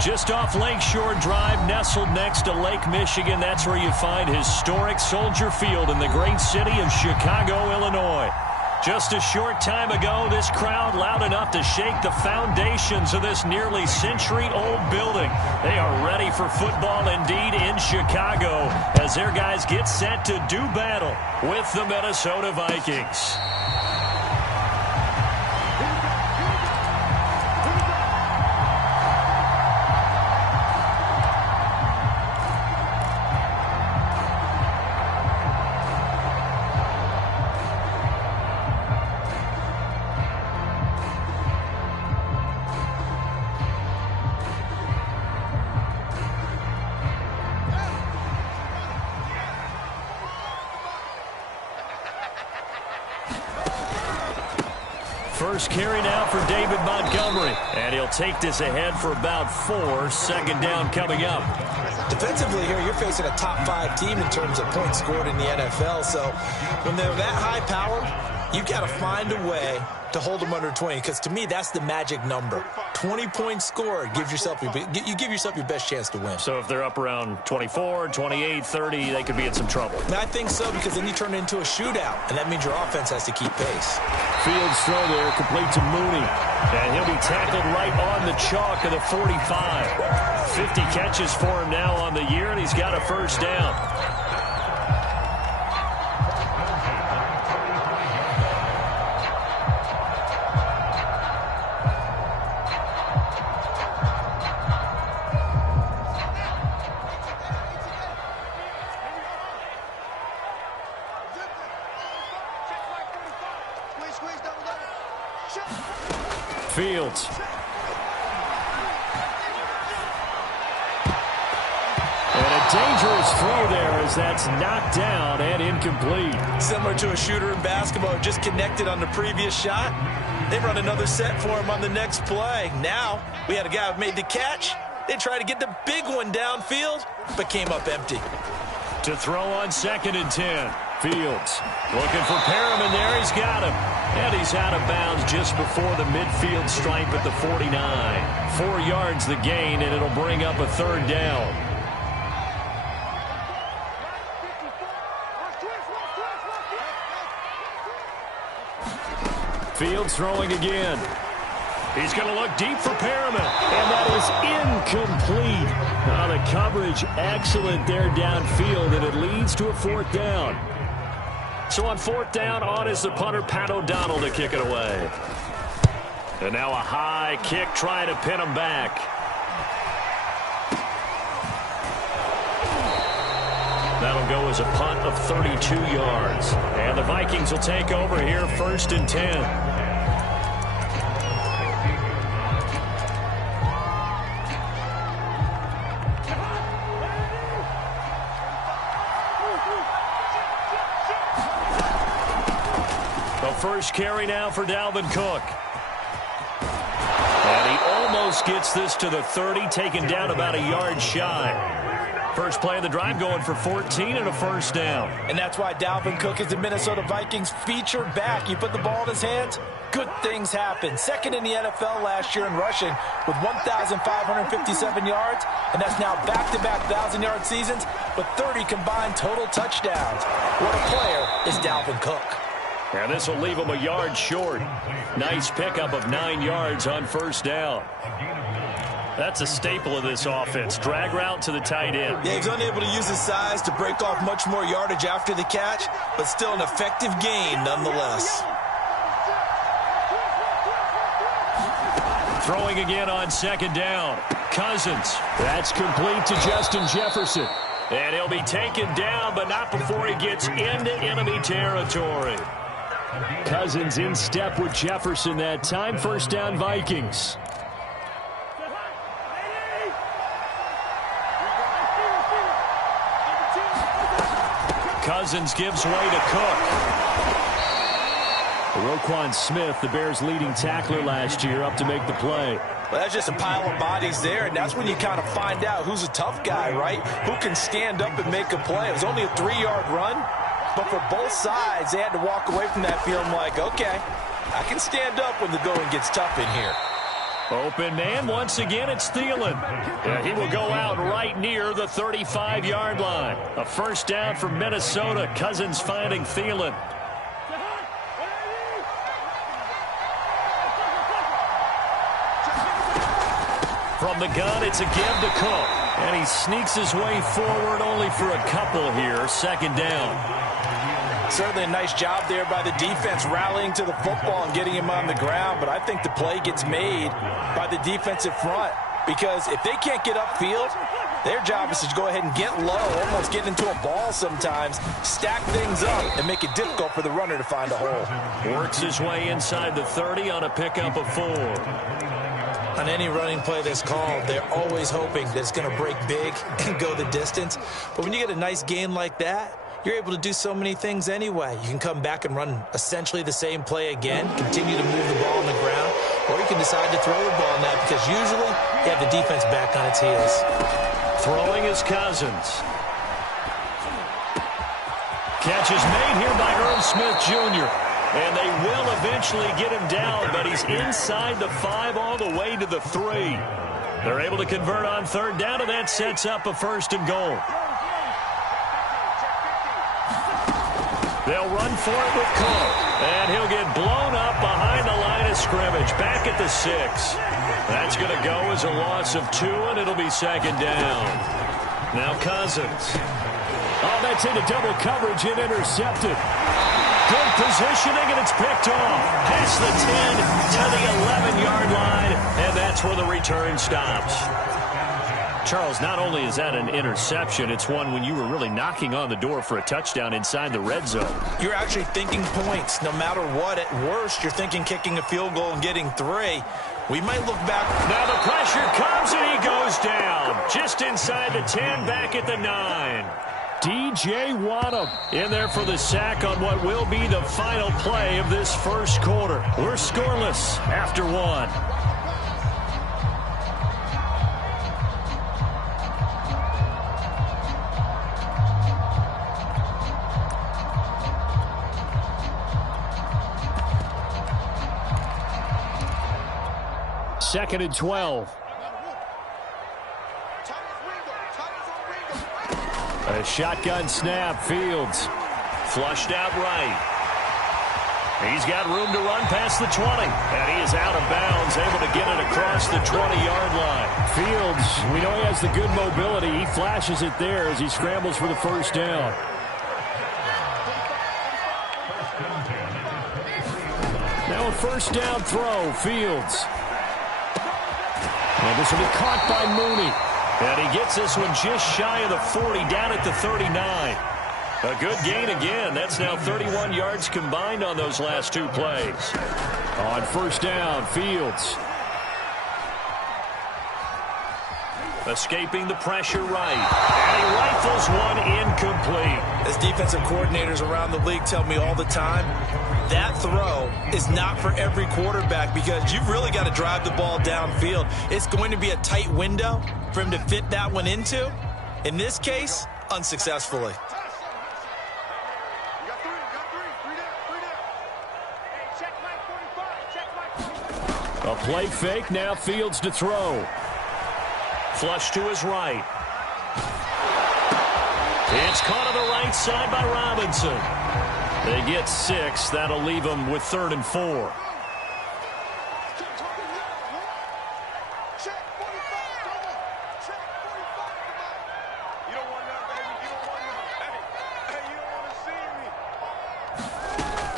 Just off Lakeshore Drive, nestled next to Lake Michigan. That's where you find historic Soldier Field in the great city of Chicago, Illinois. Just a short time ago, this crowd loud enough to shake the foundations of this nearly century-old building. They are ready for football indeed in Chicago as their guys get set to do battle with the Minnesota Vikings. First carry now for David Montgomery. And he'll take this ahead for about 4. Second down coming up. Defensively here, you're facing a top 5 team in terms of points scored in the NFL. So when they're that high powered, you've got to find a way to hold them under 20. Because to me, that's the magic number. 20 points scored gives yourself you give yourself your best chance to win. So if they're up around 24, 28, 30, they could be in some trouble. And I think so, because then you turn it into a shootout, and that means your offense has to keep pace. Fields throw there, complete to Mooney. And he'll be tackled right on the chalk of the 45. 50 catches for him now on the year, and he's got a first down. Fields. And a dangerous throw there as that's knocked down and incomplete. Similar to a shooter in basketball, just connected on the previous shot. They run another set for him on the next play. Now, we had a guy who made the catch. They tried to get the big one downfield, but came up empty. To throw on 2nd and 10. Fields looking for Perriman there. He's got him. And he's out of bounds just before the midfield stripe at the 49. 4 yards the gain, and it'll bring up a 3rd down. Fields throwing again. He's going to look deep for Perriman, and that is incomplete. The coverage excellent there downfield, and it leads to a 4th down. So on 4th down, on is the punter, Pat O'Donnell, to kick it away. And now a high kick trying to pin him back. That'll go as a punt of 32 yards. And the Vikings will take over here, 1st and 10. First carry now for Dalvin Cook. And he almost gets this to the 30, taken down about a yard shy. First play of the drive going for 14 and a first down. And that's why Dalvin Cook is the Minnesota Vikings featured back. You put the ball in his hands, good things happen. 2nd in the NFL last year in rushing with 1,557 yards. And that's now back-to-back 1,000-yard seasons with 30 combined total touchdowns. What a player is Dalvin Cook. And this will leave him a yard short. Nice pickup of 9 yards on first down. That's a staple of this offense. Drag route to the tight end. Yeah, he's unable to use his size to break off much more yardage after the catch, but still an effective gain nonetheless. Throwing again on 2nd down. Cousins. That's complete to Justin Jefferson. And he'll be taken down, but not before he gets into enemy territory. Cousins in step with Jefferson that time. First down, Vikings. Cousins gives way to Cook. Roquan Smith, the Bears' leading tackler last year, up to make the play. Well, that's just a pile of bodies there, and that's when you kind of find out who's a tough guy, right? Who can stand up and make a play. It was only a 3-yard run. But for both sides, they had to walk away from that feeling like, okay, I can stand up when the going gets tough in here. Open man, once again, it's Thielen. Yeah, he will go out right near the 35-yard line. A first down for Minnesota. Cousins finding Thielen. From the gun, it's a give to Cook. And he sneaks his way forward only for a couple here. Second down. Certainly a nice job there by the defense rallying to the football and getting him on the ground. But I think the play gets made by the defensive front. Because if they can't get upfield, their job is to go ahead and get low, almost get into a ball sometimes, stack things up, and make it difficult for the runner to find a hole. Works his way inside the 30 on a pickup of 4. On any running play that's called, they're always hoping that it's going to break big and go the distance. But when you get a nice gain like that, you're able to do so many things anyway. You can come back and run essentially the same play again, continue to move the ball on the ground, or you can decide to throw the ball now because usually you have the defense back on its heels. Throwing is Cousins. Catch is made here by Irv Smith Jr. And they will eventually get him down, but he's inside the 5 all the way to the 3. They're able to convert on third down, and that sets up a first and goal. They'll run for it with Cook, and he'll get blown up behind the line of scrimmage, back at the 6. That's going to go as a loss of 2, and it'll be second down. Now Cousins. Oh, that's into double coverage and intercepted. Good positioning, and it's picked off. Past the 10 to the 11-yard line, and that's where the return stops. Charles, not only is that an interception, it's one when you were really knocking on the door for a touchdown inside the red zone. You're actually thinking points no matter what. At worst, you're thinking kicking a field goal and getting 3. We might look back. Now the pressure comes, and he goes down. Just inside the 10, back at the 9. DJ Wadham in there for the sack on what will be the final play of this first quarter. We're scoreless after 1. Second and 12. A shotgun snap, Fields. Flushed out right. He's got room to run past the 20. And he is out of bounds, able to get it across the 20-yard line. Fields, we know he has the good mobility. He flashes it there as he scrambles for the first down. Now a first down throw, Fields. And this will be caught by Mooney. And he gets this one just shy of the 40, down at the 39. A good gain again. That's now 31 yards combined on those last 2 plays. On first down, Fields. Escaping the pressure right. And he rifles one incomplete. As defensive coordinators around the league tell me all the time, that throw is not for every quarterback because you've really got to drive the ball downfield. It's going to be a tight window for him to fit that one into. In this case, unsuccessfully. A play fake, now Fields to throw. Flush to his right. It's caught on the right side by Robinson. They get 6. That'll leave them with 3rd and 4.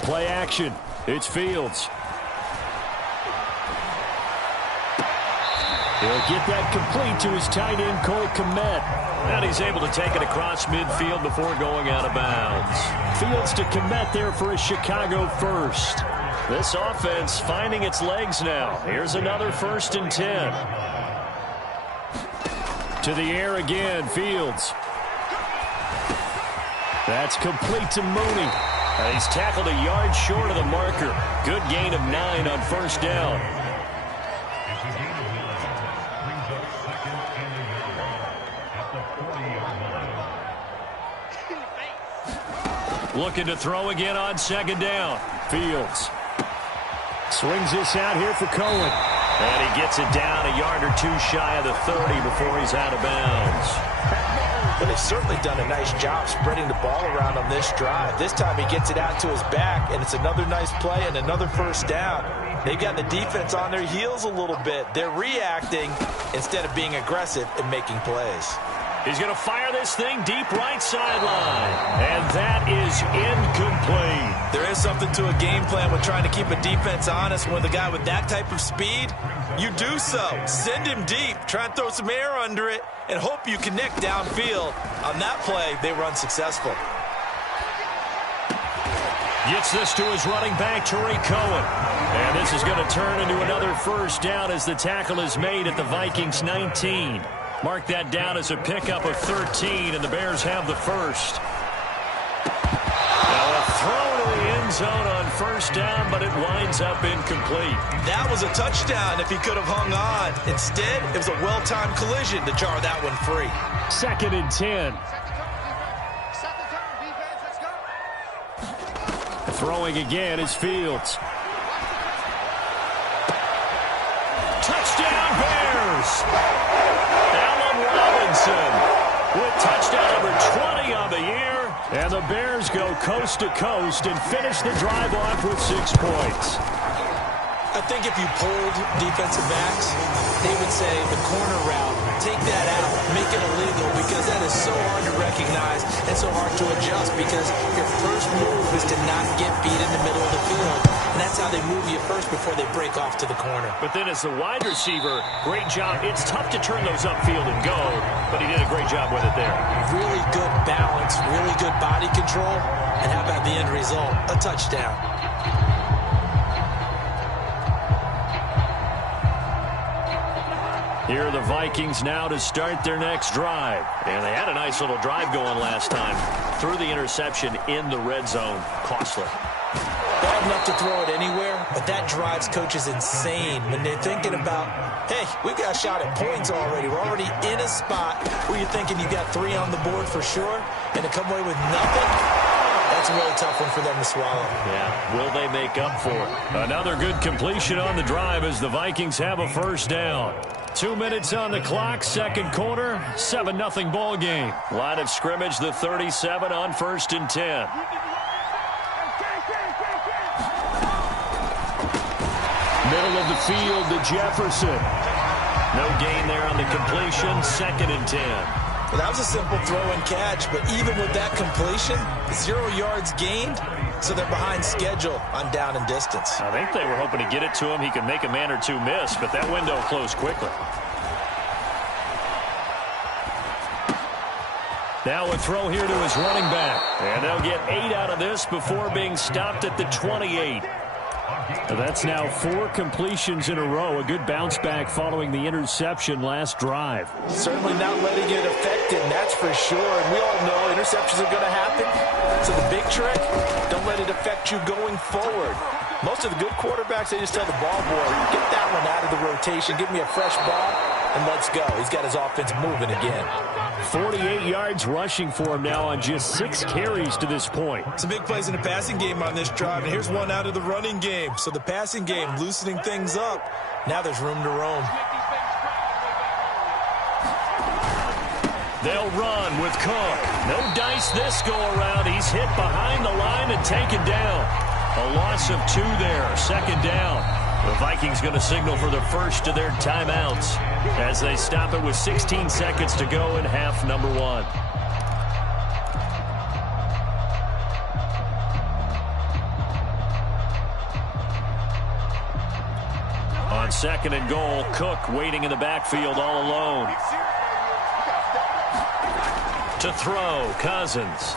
Play action. It's Fields. He'll get that complete to his tight end, Cole Kmet. And he's able to take it across midfield before going out of bounds. Fields to Kmet there for a Chicago first. This offense finding its legs now. Here's another 1st and 10. To the air again, Fields. That's complete to Mooney. And he's tackled a yard short of the marker. Good gain of 9 on first down. Looking to throw again on second down. Fields swings this out here for Cohen. And he gets it down a yard or two shy of the 30 before he's out of bounds. But they've certainly done a nice job spreading the ball around on this drive. This time he gets it out to his back, and it's another nice play and another first down. They've got the defense on their heels a little bit. They're reacting instead of being aggressive and making plays. He's going to fire this thing deep right sideline. And that is incomplete. There is something to a game plan with trying to keep a defense honest. When the guy with that type of speed, you do so. Send him deep. Try and throw some air under it and hope you connect downfield. On that play, they were unsuccessful. Gets this to his running back, Tariq Cohen. And this is going to turn into another first down as the tackle is made at the Vikings 19. Mark that down as a pickup of 13, and the Bears have the first. Now a throw to the end zone on first down, but it winds up incomplete. That was a touchdown if he could have hung on. Instead, it was a well-timed collision to jar that one free. 2nd and 10. Throwing again is Fields. Touchdown Bears! Robinson with touchdown number 20 on the year. And the Bears go coast to coast and finish the drive off with 6 points. I think if you polled defensive backs, they would say the corner route, take that out, make it illegal, because that is so hard to recognize and so hard to adjust, because your first move is to not get beat in the middle of the field. And that's how they move you first before they break off to the corner. But then as the wide receiver, great job. It's tough to turn those upfield and go, but he did a great job with it there. Really good balance, really good body control, and how about the end result? A touchdown. Here are the Vikings now to start their next drive. And they had a nice little drive going last time. Threw the interception in the red zone. Costly. Bad enough to throw it anywhere, but that drives coaches insane when they're thinking about, hey, we've got a shot at points already. We're already in a spot where you're thinking you got 3 on the board for sure, and to come away with nothing, that's a really tough one for them to swallow. Yeah, will they make up for it? Another good completion on the drive as the Vikings have a first down. 2 minutes on the clock, second quarter, 7-0 ball game. Line of scrimmage, the 37 on 1st and 10. Middle of the field to Jefferson. No gain there on the completion, 2nd and 10. Well, that was a simple throw and catch, but even with that completion, 0 yards gained, so they're behind schedule on down and distance. I think they were hoping to get it to him. He could make a man or two miss, but that window closed quickly. Now a throw here to his running back. And they'll get 8 out of this before being stopped at the 28. That's now 4 completions in a row. A good bounce back following the interception last drive. Certainly not letting it affect him, that's for sure. And we all know interceptions are going to happen. So the big trick, don't let it affect you going forward. Most of the good quarterbacks, they just tell the ball boy, get that one out of the rotation, give me a fresh ball, and let's go. He's got his offense moving again. 48 yards rushing for him now on just 6 carries to this point. Some big plays in the passing game on this drive, and here's one out of the running game. So the passing game loosening things up. Now there's room to roam. They'll run with Cook. No dice this go around. He's hit behind the line and taken down. A loss of 2 there, 2nd down. The Vikings going to signal for the first of their timeouts as they stop it with 16 seconds to go in half number 1. On 2nd and goal, Cook waiting in the backfield all alone. To throw, Cousins.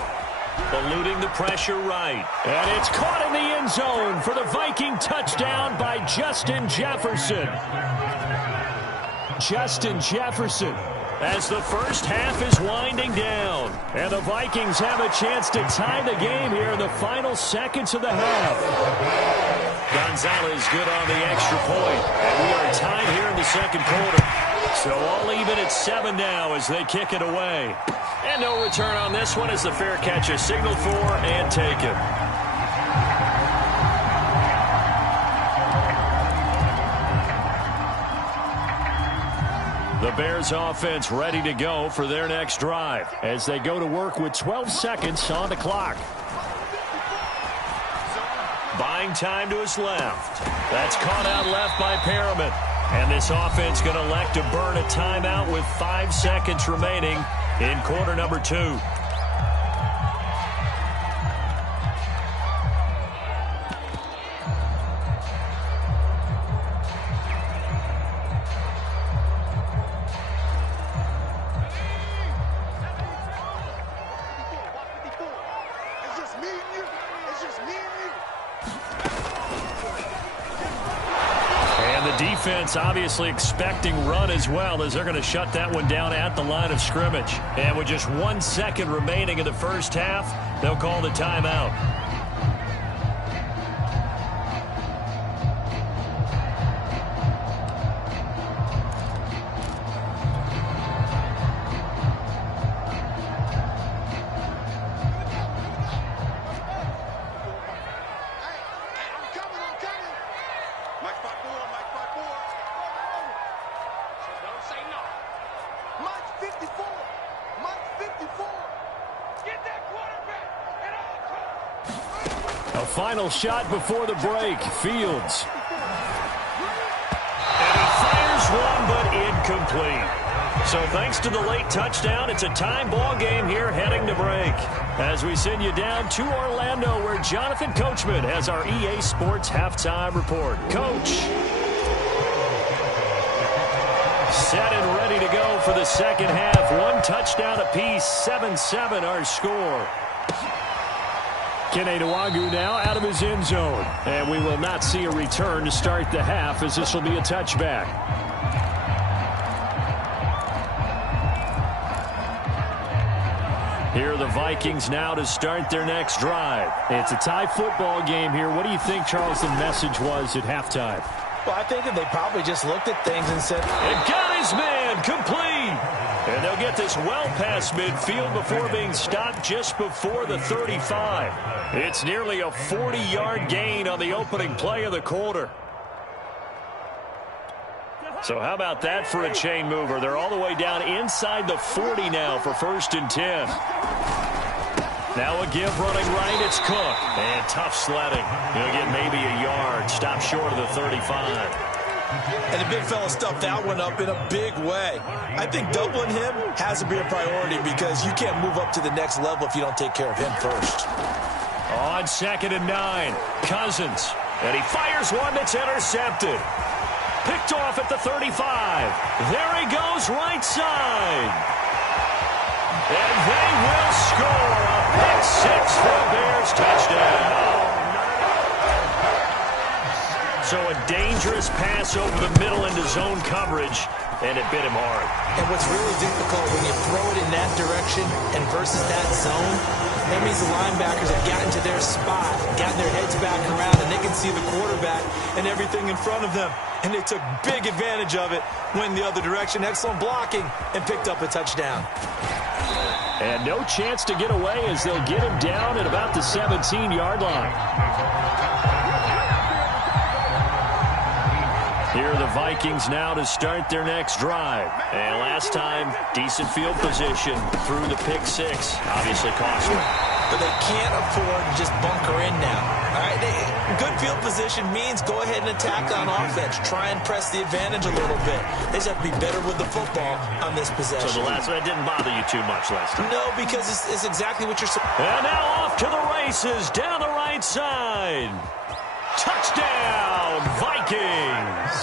Eluding the pressure right. And it's caught in the end zone for the Viking touchdown by Justin Jefferson. Justin Jefferson as the first half is winding down. And the Vikings have a chance to tie the game here in the final seconds of the half. Gonzalez good on the extra point. And we are tied here in the second quarter. So all even at 7 now as they kick it away. And no return on this one as the fair catch is signaled for and taken. The Bears offense ready to go for their next drive as they go to work with 12 seconds on the clock. Buying time to his left. That's caught out left by Perriman. And this offense going to elect to burn a timeout with 5 seconds remaining in quarter number 2. Defense obviously expecting run as well, as they're going to shut that one down at the line of scrimmage. And with just 1 second remaining in the first half, they'll call the timeout. Final shot before the break. Fields. And he fires one, but incomplete. So thanks to the late touchdown, it's a time ball game here heading to break. As we send you down to Orlando, where Jonathan Coachman has our EA Sports halftime report. Coach. Set and ready to go for the second half. 1 touchdown apiece. 7-7 our score. Kene Nwangwu now out of his end zone. And we will not see a return to start the half, as this will be a touchback. Here are the Vikings now to start their next drive. It's a tie football game here. What do you think, Charles, the message was at halftime? Well, I think that they probably just looked at things and said, "It got his man, complete." And they'll get this well past midfield before being stopped just before the 35. It's nearly a 40-yard gain on the opening play of the quarter. So how about that for a chain mover? They're all the way down inside the 40 now for 1st and 10. Now a give running right, it's Cook. And tough sledding. He'll get maybe a yard. Stop short of the 35. And the big fella stuffed that one up in a big way. I think doubling him has to be a priority, because you can't move up to the next level if you don't take care of him first. On 2nd and 9, Cousins. And he fires one that's intercepted. Picked off at the 35. There he goes, right side. And they will score a pick 6 for a Bears touchdown. So a dangerous pass over the middle into zone coverage, and it bit him hard. And what's really difficult when you throw it in that direction and versus that zone, that means the linebackers have gotten to their spot, gotten their heads back around, and they can see the quarterback and everything in front of them. And they took big advantage of it, went the other direction, excellent blocking, and picked up a touchdown. And no chance to get away, as they'll get him down at about the 17-yard line. Here are the Vikings now to start their next drive. And last time, decent field position through the pick 6. Obviously costly. But they can't afford to just bunker in now. All right, good field position means go ahead and attack on offense. Try and press the advantage a little bit. They just have to be better with the football on this possession. So the last one didn't bother you too much last time? No, because it's exactly what you're saying. And now off to the races down the right side. Touchdown, Vikings.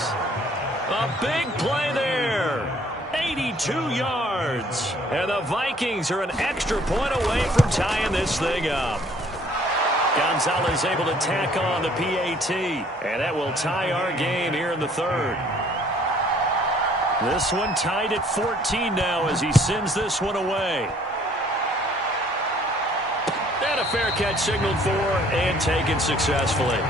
A big play there. 82 yards. And the Vikings are an extra point away from tying this thing up. Gonzalez able to tack on the PAT. And that will tie our game here in the 3rd. This one tied at 14 now as he sends this one away. And a fair catch signaled for and taken successfully.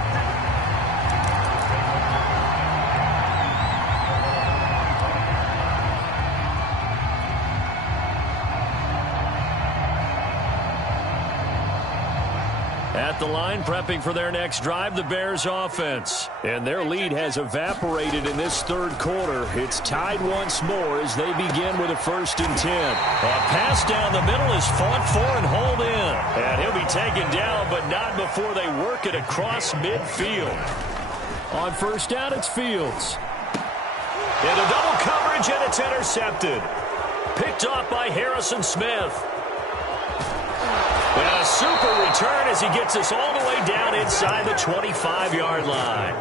At the line, prepping for their next drive, the Bears offense. And their lead has evaporated in this third quarter. It's tied once more as they begin with a 1st and 10. A pass down the middle is fought for and hauled in. And he'll be taken down, but not before they work it across midfield. On 1st down, it's Fields. Into double coverage, and it's intercepted. Picked off by Harrison Smith. And a super return as he gets us all the way down inside the 25-yard line.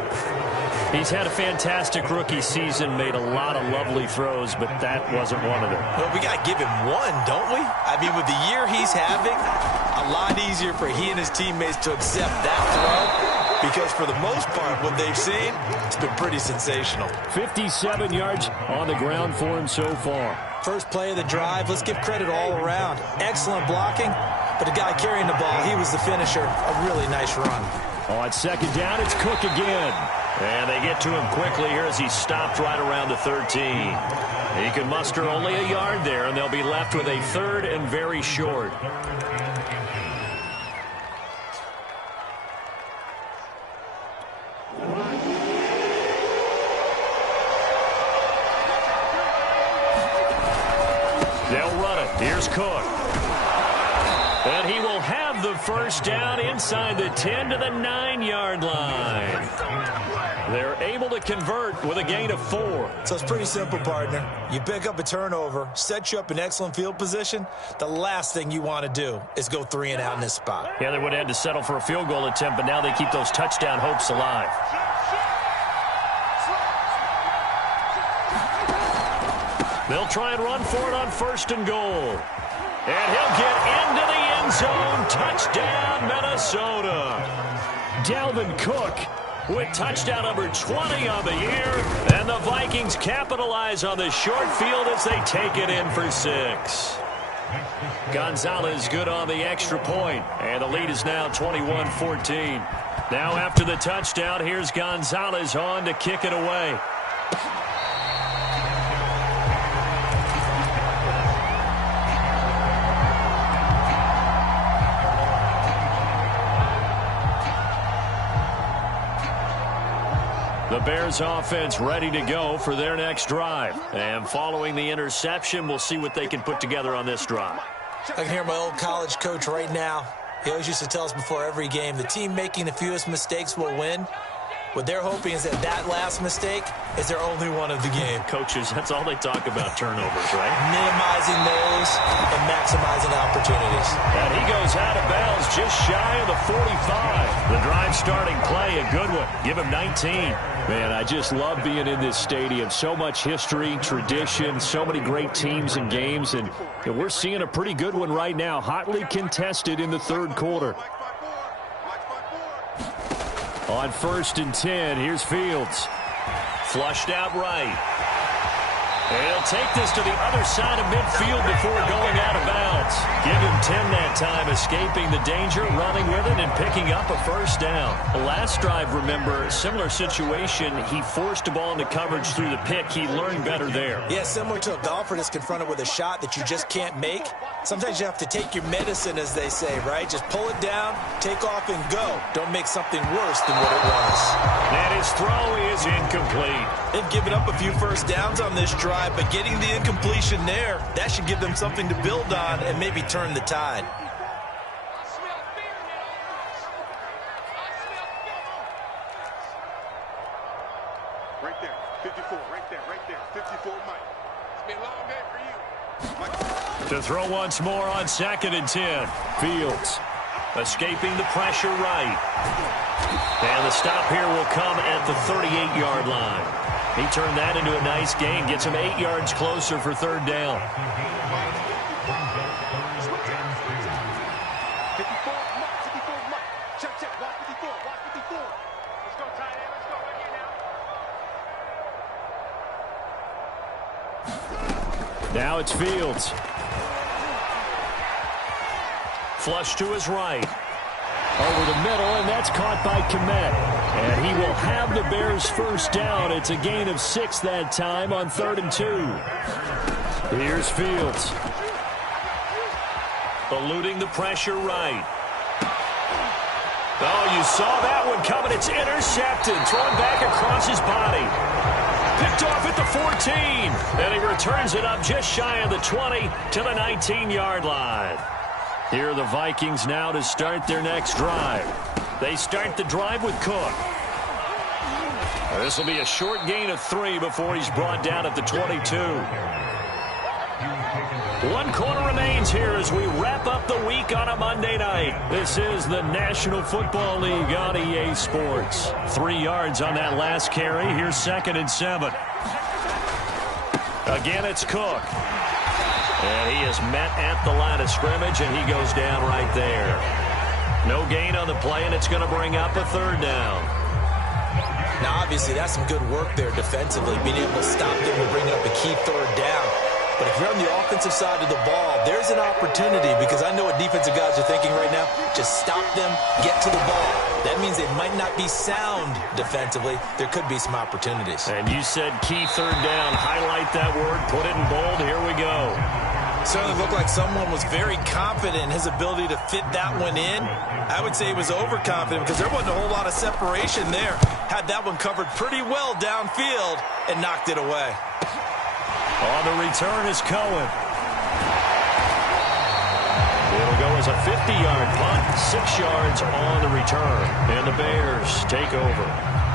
He's had a fantastic rookie season, made a lot of lovely throws, but that wasn't one of them. Well, we got to give him one, don't we? I mean, with the year he's having, a lot easier for he and his teammates to accept that throw, because for the most part, what they've seen, it's been pretty sensational. 57 yards on the ground for him so far. First play of the drive, let's give credit all around. Excellent blocking, but the guy carrying the ball, he was the finisher. A really nice run. On 2nd down, it's Cook again. And they get to him quickly here as he stopped right around the 13. He can muster only a yard there, and they'll be left with a 3rd and very short. They'll run it. Here's Cook. And he will have the 1st down inside the 10 to the 9-yard line. They're able to convert with a gain of 4. So it's pretty simple, partner. You pick up a turnover, set you up in excellent field position. The last thing you want to do is go 3 and out in this spot. Yeah, they would have had to settle for a field goal attempt, but now they keep those touchdown hopes alive. They'll try and run for it on 1st and goal. And he'll get into the end zone. Touchdown, Minnesota. Dalvin Cook with touchdown number 20 on the year. And the Vikings capitalize on the short field as they take it in for 6. Gonzalez good on the extra point. And the lead is now 21-14. Now after the touchdown, here's Gonzalez on to kick it away. The Bears offense ready to go for their next drive. And following the interception, we'll see what they can put together on this drive. I can hear my old college coach right now. He always used to tell us before every game, the team making the fewest mistakes will win. What they're hoping is that last mistake is their only one of the game. Coaches, that's all they talk about, turnovers, right? Minimizing those and maximizing opportunities. And he goes out of bounds just shy of the 45. The drive starting play, a good one. Give him 19. Man, I just love being in this stadium. So much history, tradition, so many great teams and games. And we're seeing a pretty good one right now, hotly contested in the 3rd quarter. On 1st and 10, here's Fields. Flushed out right. And he'll take this to the other side of midfield before going out of bounds. Give him 10 that time, escaping the danger, running with it, and picking up a 1st down. The last drive, remember, similar situation. He forced the ball into coverage through the pick. He learned better there. Yeah, similar to a golfer that's confronted with a shot that you just can't make. Sometimes you have to take your medicine, as they say, right? Just pull it down, take off, and go. Don't make something worse than what it was. And his throw is incomplete. They've given up a few 1st downs on this drive, but getting the incompletion there, that should give them something to build on and maybe turn the tide. Right there, 54, right there, 54, Mike. It's been a long day for you. Mike. To throw once more on 2nd and 10. Fields escaping the pressure right. And the stop here will come at the 38-yard line. He turned that into a nice gain, gets him 8 yards closer for 3rd down. Now it's Fields. Flush to his right. Over the middle, and that's caught by Kmet. And he will have the Bears' 1st down. It's a gain of 6 that time on 3rd and 2. Here's Fields. Eluding the pressure right. Oh, you saw that one coming. It's intercepted. Thrown back across his body. Picked off at the 14. And he returns it up just shy of the 20 to the 19-yard line. Here are the Vikings now to start their next drive. They start the drive with Cook. This will be a short gain of 3 before he's brought down at the 22. 1 quarter remains here as we wrap up the week on a Monday night. This is the National Football League on EA Sports. 3 yards on that last carry. Here's 2nd and 7. Again, it's Cook. And he is met at the line of scrimmage, and he goes down right there. No gain on the play, and it's going to bring up a 3rd down. Now, obviously, that's some good work there defensively, being able to stop them and bring up a key 3rd down. But if you're on the offensive side of the ball, there's an opportunity, because I know what defensive guys are thinking right now. Just stop them, get to the ball. That means they might not be sound defensively. There could be some opportunities. And you said key 3rd down. Highlight that word. Put it in bold. Here we go. Certainly looked like someone was very confident in his ability to fit that one in. I would say he was overconfident because there wasn't a whole lot of separation there. Had that one covered pretty well downfield and knocked it away. On the return is Cohen. It'll go as a 50-yard punt, 6 yards on the return. And the Bears take over.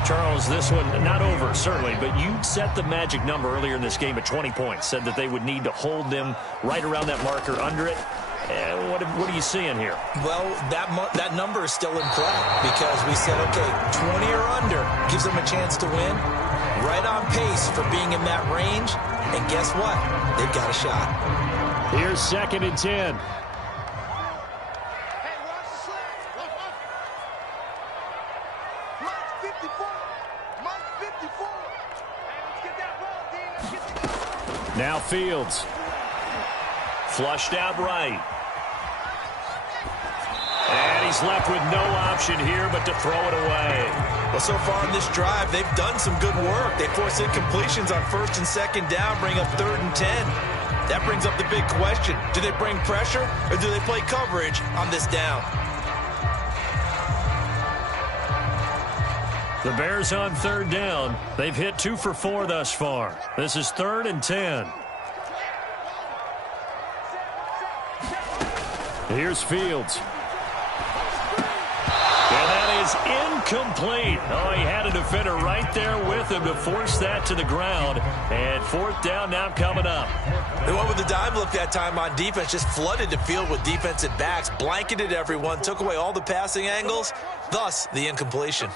Charles, this one, not over, certainly, but you set the magic number earlier in this game at 20 points. Said that they would need to hold them right around that marker under it. What are you seeing here? Well, that number is still in play because we said, okay, 20 or under gives them a chance to win. Right on pace for being in that range. And guess what? They've got a shot. Here's 2nd and 10. Now Fields. Flushed out right. And he's left with no option here but to throw it away. Well, so far in this drive, they've done some good work. They force incompletions on 1st and 2nd down, bring up 3rd and 10. That brings up the big question. Do they bring pressure or do they play coverage on this down? The Bears on 3rd down. They've hit 2 for 4 thus far. This is 3rd and 10. Here's Fields. And that is incomplete. Oh, he had a defender right there with him to force that to the ground. And 4th down now coming up. They went with the dime look that time on defense, just flooded the field with defensive backs, blanketed everyone, took away all the passing angles, thus the incompletion.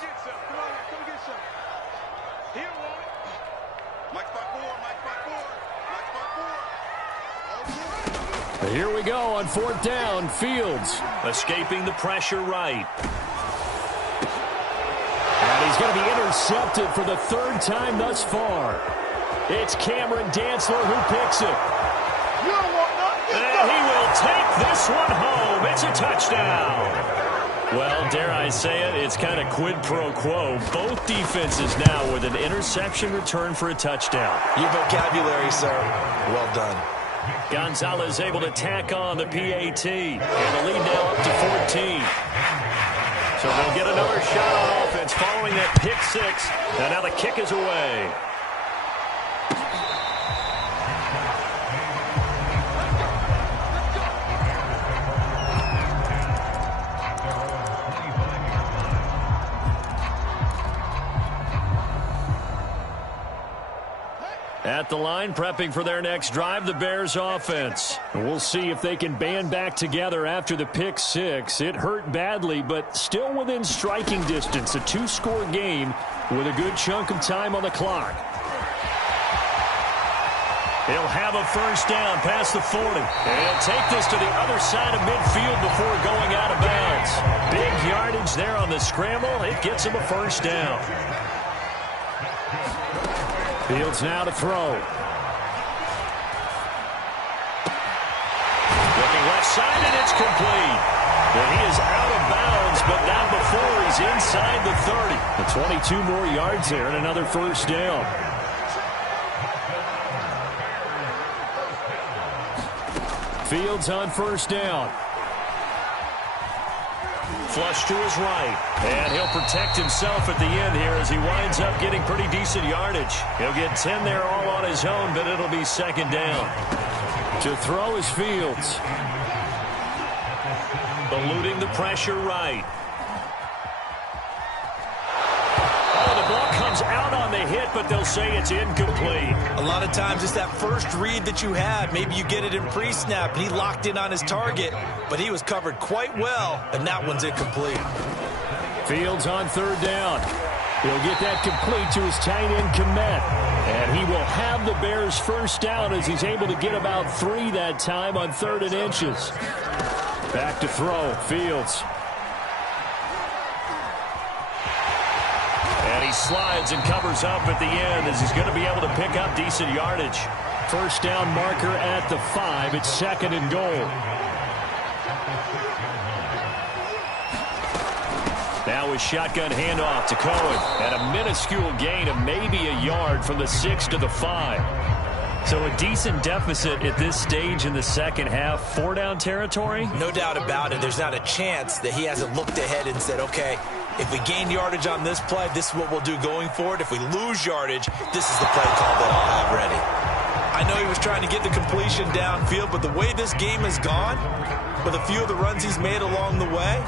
Here we go on 4th down. Fields escaping the pressure right. And he's going to be intercepted for the 3rd time thus far. It's Cameron Dantzler who picks it. And he will take this one home. It's a touchdown. Well, dare I say it, it's kind of quid pro quo. Both defenses now with an interception return for a touchdown. Your vocabulary, sir. Well done. Gonzalez able to tack on the PAT. And the lead now up to 14. So they'll get another shot on offense following that pick 6. And now the kick is away. At the line, prepping for their next drive, the Bears offense. We'll see if they can band back together after the pick 6. It hurt badly, but still within striking distance. A 2-score game with a good chunk of time on the clock. He'll have a 1st down past the 40. And he'll take this to the other side of midfield before going out of bounds. Big yardage there on the scramble. It gets him a 1st down. Fields now to throw. Looking left side, and it's complete. And he is out of bounds, but not before he's inside the 30. The 22 more yards there and another 1st down. Fields on 1st down. Flush to his right. And he'll protect himself at the end here as he winds up getting pretty decent yardage. He'll get 10 there all on his own, but it'll be second down. To throw is Fields. Eluding the pressure right. Oh, the ball comes out on the hit, but they'll say it's incomplete. A lot of times it's that first read that you had. Maybe you get it in pre-snap, and he locked in on his target, but he was covered quite well, and that one's incomplete. Fields on third down. He'll get that complete to his tight end, Komet. And he will have the Bears first down as he's able to get about 3 that time on 3rd and inches. Back to throw, Fields. And he slides and covers up at the end as he's going to be able to pick up decent yardage. First down marker at the 5. It's 2nd and goal. Now a shotgun handoff to Cohen. And a minuscule gain of maybe a yard from the 6 to the 5. So a decent deficit at this stage in the second half. 4-down territory? No doubt about it. There's not a chance that he hasn't looked ahead and said, okay, if we gain yardage on this play, this is what we'll do going forward. If we lose yardage, this is the play call that I'll have ready. I know he was trying to get the completion downfield, but the way this game has gone, with a few of the runs he's made along the way,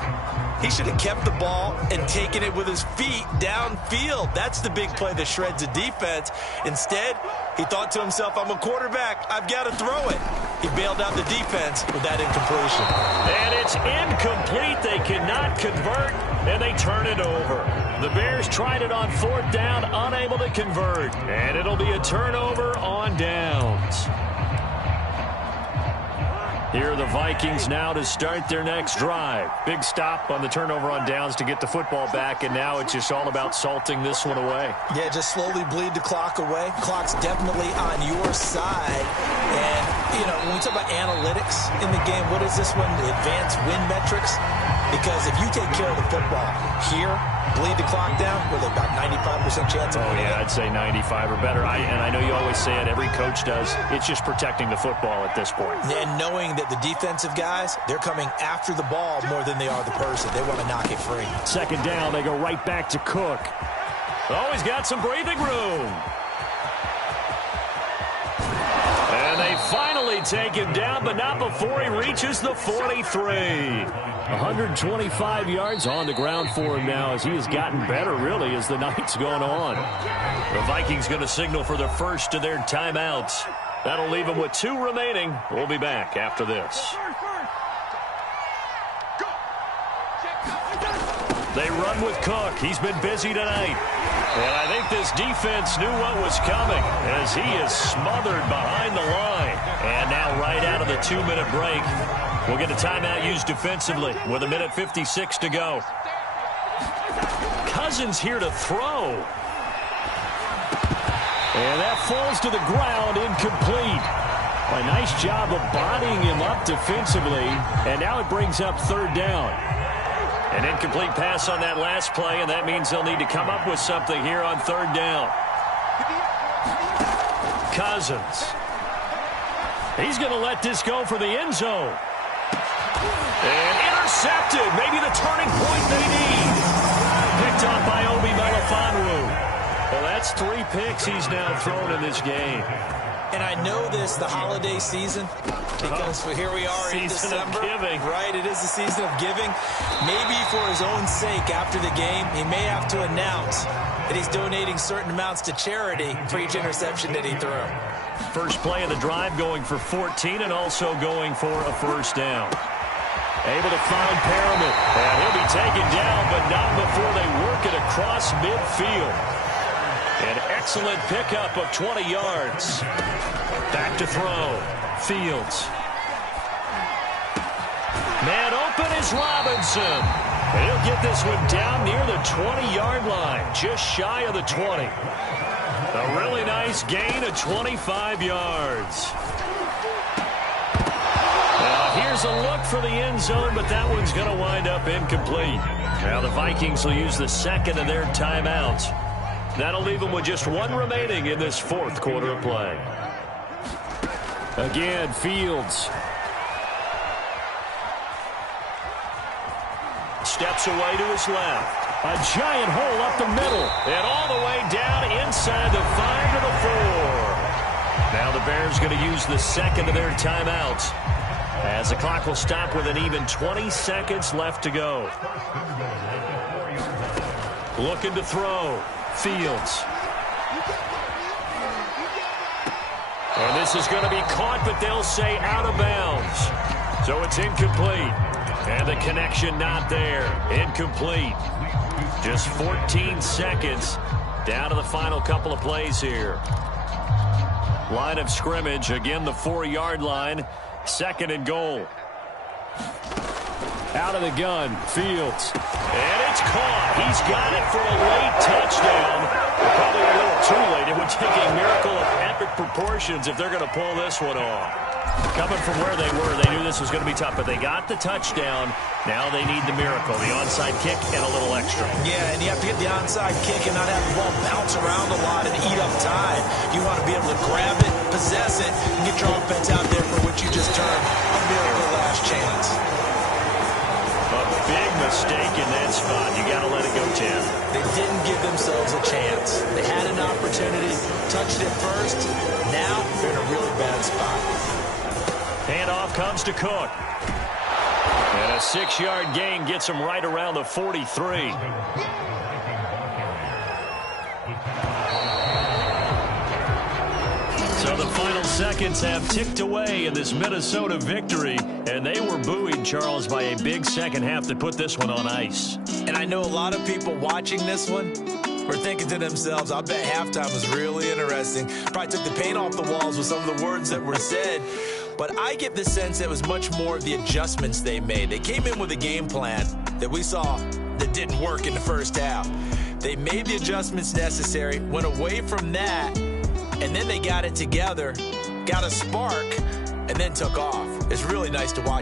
he should have kept the ball and taken it with his feet downfield. That's the big play that shreds a defense. Instead, he thought to himself, I'm a quarterback. I've got to throw it. He bailed out the defense with that incompletion. And it's incomplete. They cannot convert, and they turn it over. The Bears tried it on 4th down, unable to convert. And it'll be a turnover on downs. Here are the Vikings now to start their next drive. Big stop on the turnover on downs to get the football back, and now it's just all about salting this one away. Yeah, just slowly bleed the clock away. Clock's definitely on your side. And, you know, when we talk about analytics in the game, what is this one? The advanced win metrics? Because if you take care of the football here, bleed the clock down, with about 95% chance of winning. Oh, yeah, I'd say 95 or better. And I know you always say it, every coach does. It's just protecting the football at this point. And knowing that the defensive guys, they're coming after the ball more than they are the person. They want to knock it free. 2nd down, they go right back to Cook. Oh, he's got some breathing room. And they finally take him down, but not before he reaches the 43. 125 yards on the ground for him now as he has gotten better, really, as the night's gone on. The Vikings going to signal for the first of their timeouts. That'll leave them with 2 remaining. We'll be back after this. They run with Cook. He's been busy tonight. And I think this defense knew what was coming as he is smothered behind the line. And now right out of the 2-minute break, we'll get a timeout used defensively with 1:56 to go. Cousins here to throw. And that falls to the ground, incomplete. A nice job of bodying him up defensively. And now it brings up 3rd down. An incomplete pass on that last play, and that means they'll need to come up with something here on 3rd down. Cousins. He's going to let this go for the end zone. And intercepted. Maybe the turning point they need. Picked up by Obi Melifonwu. Well, that's 3 picks he's now thrown in this game. And I know this, the holiday season, because here we are in December. Season of giving. Right, it is the season of giving. Maybe for his own sake after the game, he may have to announce that he's donating certain amounts to charity for each interception that he threw. First play of the drive going for 14 and also going for a first down. Able to find Perriman. And he'll be taken down, but not before they work it across midfield. An excellent pickup of 20 yards. Back to throw. Fields. Man open is Robinson. And he'll get this one down near the 20-yard line, just shy of the 20. A really nice gain of 25 yards. Now here's a look for the end zone, but that one's going to wind up incomplete. Now the Vikings will use the 2nd of their timeouts. That'll leave them with just 1 remaining in this 4th quarter of play. Again, Fields. steps away to his left. A giant hole up the middle. And all the way down inside the 5 to the 4. Now the Bears going to use the second of their timeouts, as the clock will stop with an even 20 seconds left to go. Looking to throw. Fields. And this is going to be caught, but they'll say out of bounds. So it's incomplete. And the connection not there. Incomplete. Just 14 seconds down to the final couple of plays here. Line of scrimmage, again the 4-yard line. Second and goal. Out of the gun, Fields. And it's caught. He's got it for a late touchdown. Probably a little too late. It would take a miracle of epic proportions if they're going to pull this one off. Coming from where they were, they knew this was going to be tough, but they got the touchdown. Now they need the miracle, the onside kick and a little extra. Yeah, and you have to get the onside kick and not have the ball bounce around a lot and eat up time. You want to be able to grab it, possess it, and get your offense out there for what you just termed a miracle last chance. A big mistake in that spot. You got to let it go, Tim. They didn't give themselves a chance. They had an opportunity, touched it first. Now they're in a really bad spot. Handoff comes to Cook. And a 6-yard gain gets him right around the 43. So the final seconds have ticked away in this Minnesota victory, and they were buoyed, Charles, by a big second half that put this one on ice. And I know a lot of people watching this one were thinking to themselves, I bet halftime was really interesting. Probably took the paint off the walls with some of the words that were said. But I get the sense that it was much more of the adjustments they made. They came in with a game plan that we saw that didn't work in the first half. They made the adjustments necessary, went away from that, and then they got it together, got a spark, and then took off. It's really nice to watch.